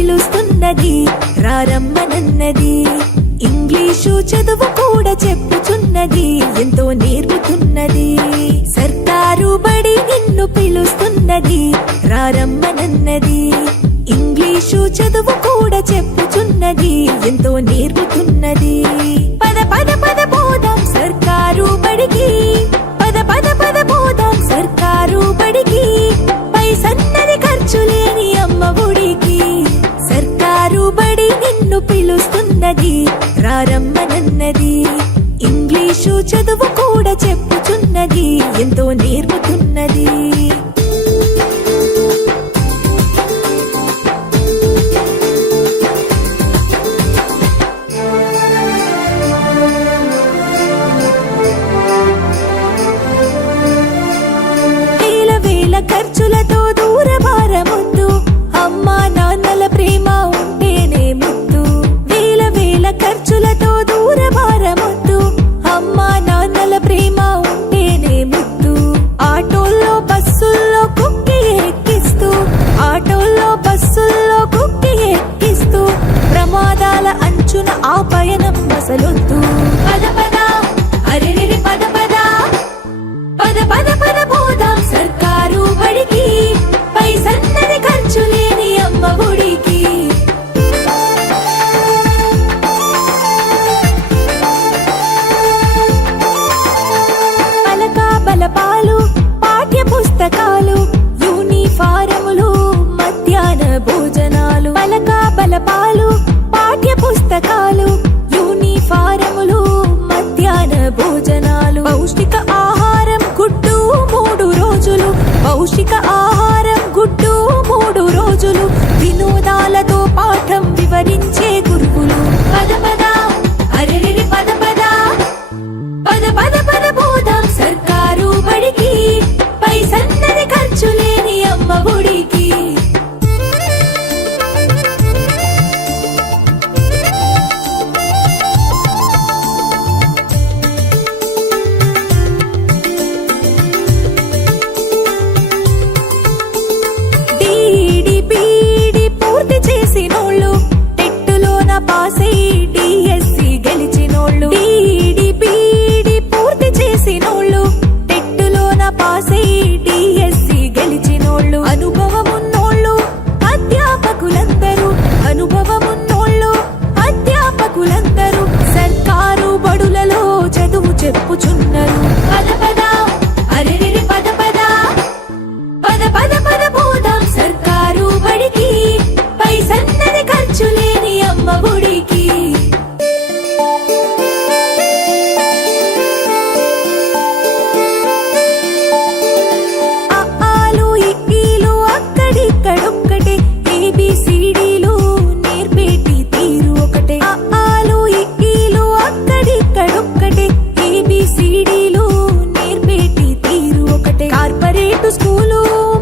పిలుస్తున్నది రారమ్మనన్నది. English చదువు కూడా చెప్పుచున్నది ఎంతో నేర్పుతున్నది. సర్కారు బడి నిన్ను పిలుస్తున్నది రారమ్మనన్నది. ఇంగ్లీషు చదువు కూడా చెప్పుచున్నది ఎంతో నేర్పుతున్నది. పద పద పద పోదాం సర్కారు బడికి, పద పద పద పోదాం సర్కారు బడికి. పైసన్నది ఖర్చు లేని అమ్మ ఒడికి. సర్కారు బడి నిన్ను పిలుస్తున్నది రారమ్మనన్నది. ఇంగ్లీషు చదువు కూడా చెప్పుచున్నది ఎంతో నేర్పుతున్నది. ఖర్చులతో దూరభారమొద్దు, అమ్మా నాన్నల ప్రేమ ఉంటేనే ముద్దు. వేల వేల ఖర్చులతో దూరభారమొద్దు, అమ్మా నాన్నల ప్రేమ ఉంటేనే ముద్దు. ఆటోల్లో బస్సుల్లో కుక్కి ఎక్కిస్తూ, ఆటోల్లో బస్సుల్లో కుక్కి ఎక్కిస్తూ ప్రమాదాల అంచున ఆ పయనం అసలొద్దు. పద పద అరెరెరి పద పద, పద పద పద పోదాం సర్కారు బడికి. పైసన్నది ఖర్చు లేని అమ్మ ఒడికి. పలక బలపాలు పాఠ్య పుస్తకాలు యూనిఫారములు మధ్యాహ్న భోజనాలు. పలక బలపాలు పాఠ్య పుస్తకాలు యూనిఫారములు మధ్యాహ్న భోజనాలు. పౌష్టిక ఆహారం గుడ్డు 3 రోజులు, పౌష్టిక ఆహారం గుడ్డు 3 రోజులు. వినోదాలతో పాఠం వివరించే గురువులు. పద పద అరెరెరి పద పద, పద పద పద పోదాం సర్కారు బడికి. పైసన్నది ఖర్చు లేని అమ్మ ఒడికి. పాసై డిఎస్సి గెలిచినోళ్ళు, డిడిపిడి పూర్తి చేసినోళ్ళు, టెట్టులోన పాసై డిఎస్సి గెలిచినోళ్ళు. అనుభవమున్నోళ్ళు అధ్యాపకులందరూ, అనుభవమున్నోళ్ళు అధ్యాపకులందరూ సర్కారు బడులలో చదువు చెప్పుచున్నారు. పద పద అరెరెరి పద పద, పద పద పద పోదాం సర్కారు బడికి. పైసన్నది ఖర్చు లేని అమ్మ ఒడికి. ఆలు ఇక్కీలు అక్కడిక్కడొక్కటే, ఏబిసిడీలు నేర్పేటి తీరు ఒకటే. ఆలు ఇక్కీలు అక్కడిక్కడొక్కటే, ఏబిసిడీలు నేర్పేటి తీరు ఒకటే. కార్పొరేటు స్కూలు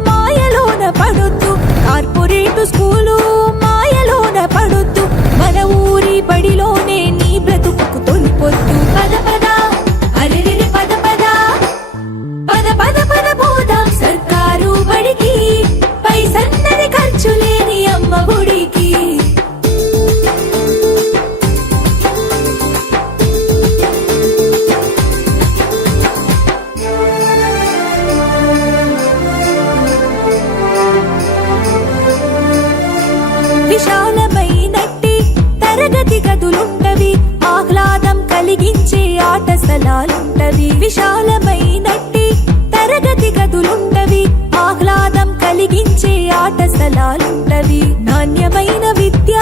మాయలోన పడొద్దు, కార్పొరేటు స్కూలు మాయలోన పడొద్దు. మన ఊరి బడిలోనే నీ బ్రతుకు తొలిపొద్దు. పద పద అరెరెరి పద పద, పద పద పద పోదాం సర్కారు బడికి. పైసన్నది ఖర్చు లేని అమ్మ ఒడికి. విశాలమైనట్టి తరగతి గదులుంటవి, ఆహ్లాదం కలిగించే ఆట స్థలాలుంటవి. విశాలమైనట్టి తరగతి గదులుంటవి, ఆహ్లాదం కలిగించే ఆట స్థలాలుంటవి. నాణ్యమైన విద్య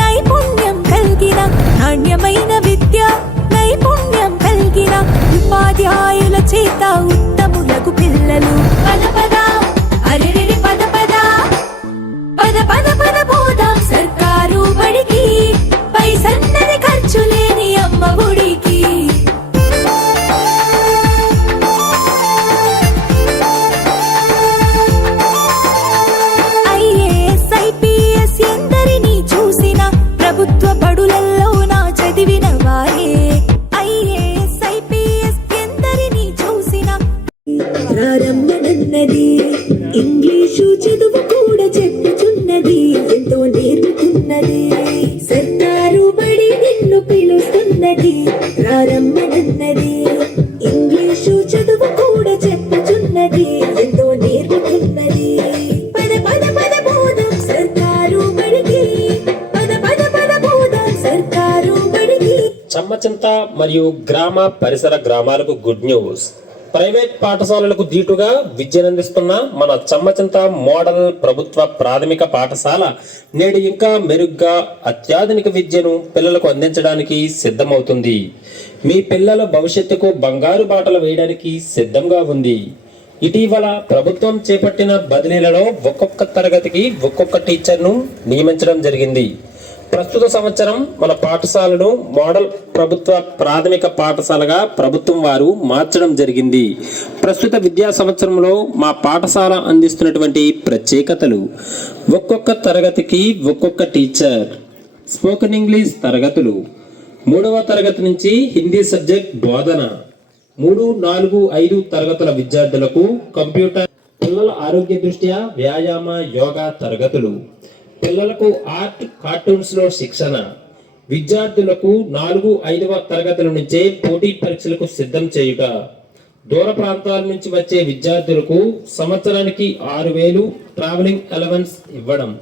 నైపుణ్యం కలిగిన, నాణ్యమైన విద్య నైపుణ్యం కలిగిన ఉపాధ్యాయుల చేత ఉత్తములకు పిల్లలు. పద పద అరెరెరి పద పద, పద పద పద పోదాం సర్కారు బడికి. పైసన్నది ఖర్చు లేని అమ్మ ఒడికి. ఐఏఎస్ ఐపీఎస్ ఎందరినీ చూసిన ప్రభుత్వ బడులలో నా చదివిన వారే. ఐఏఎస్ ఐపీఎస్ ఎందరినీ చూసిన రారమ్మనన్నది. ఇంగ్లీషు చదువు కూడా చెప్పుచున్నది. చమ్మచింత మరియు గ్రామ పరిసర గ్రామాలకు గుడ్ న్యూస్. ప్రైవేట్ పాఠశాలలకు దీటుగా విద్యనందిస్తున్న మన చమ్మచింత మోడల్ ప్రభుత్వ ప్రాథమిక పాఠశాల నేడు ఇంకా మెరుగ్గా అత్యాధునిక విద్యను పిల్లలకు అందించడానికి సిద్ధమవుతుంది. మీ పిల్లల భవిష్యత్తుకు బంగారు బాటలు వేయడానికి సిద్ధంగా ఉంది. ఇటీవల ప్రభుత్వం చేపట్టిన బదిలీలలో ఒక్కొక్క తరగతికి ఒక్కొక్క టీచర్ను నియమించడం జరిగింది. ప్రస్తుత సంవత్సరం మన పాఠశాలను మోడల్ ప్రభుత్వ ప్రాథమిక పాఠశాలగా ప్రభుత్వం వారు మార్చడం జరిగింది. ప్రస్తుత విద్యా సంవత్సరంలో మా పాఠశాల అందిస్తున్నటువంటి ప్రత్యేకతలు: ఒక్కొక్క తరగతికి ఒక్కొక్క టీచర్, స్పోకెన్ ఇంగ్లీష్ తరగతులు, 3వ తరగతి నుంచి హిందీ సబ్జెక్ట్ బోధన, 3, 4, 5 తరగతుల విద్యార్థులకు కంప్యూటర్, పిల్లల ఆరోగ్య దృష్ట్యా వ్యాయామ యోగా తరగతులు, పిల్లలకు ఆర్ట్ కార్టూన్స్ లో శిక్షణ, విద్యార్థులకు 4, 5వ తరగతుల నుంచే పోటీ పరీక్షలకు సిద్ధం చేయుట, దూర ప్రాంతాల నుంచి వచ్చే విద్యార్థులకు సంవత్సరానికి 6,000 ట్రావెలింగ్ అలవెన్స్ ఇవ్వడం.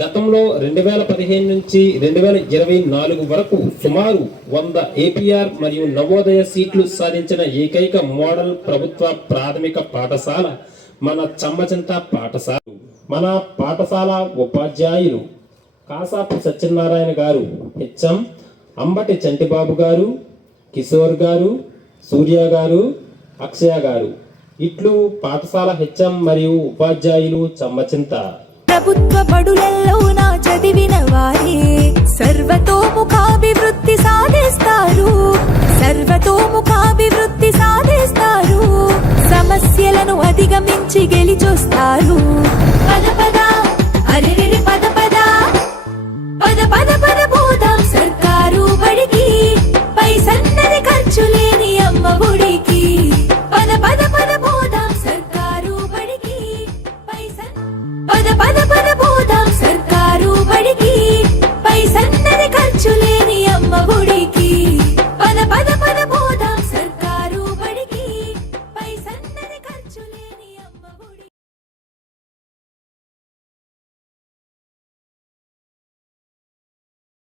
గతంలో 2015 నుంచి 2024 వరకు సుమారు 100 ఏపీఆర్ మరియు నవోదయ సీట్లు సాధించిన ఏకైక మోడల్ ప్రభుత్వ ప్రాథమిక పాఠశాల మన చమ్మచింత పాఠశాల. మన పాఠశాల ఉపాధ్యాయులు కాసాపు సత్యనారాయణ గారు హెచ్ఎం, అంబటి చంటిబాబు గారు, కిషోర్ గారు, సూర్య గారు, అక్షయ గారు. ఇట్లు పాఠశాల హెచ్ఎం మరియు ఉపాధ్యాయులు చమ్మచింత. ప్రభుత్వ బడులలో నా చదివిన వారే సర్వతోముఖాభివృద్ధి సాధిస్తారు. సర్వతోముఖాభివృద్ధి సాధిస్తారు. సమస్యలను అధిగమించి గెలిచొస్తారు. పద పద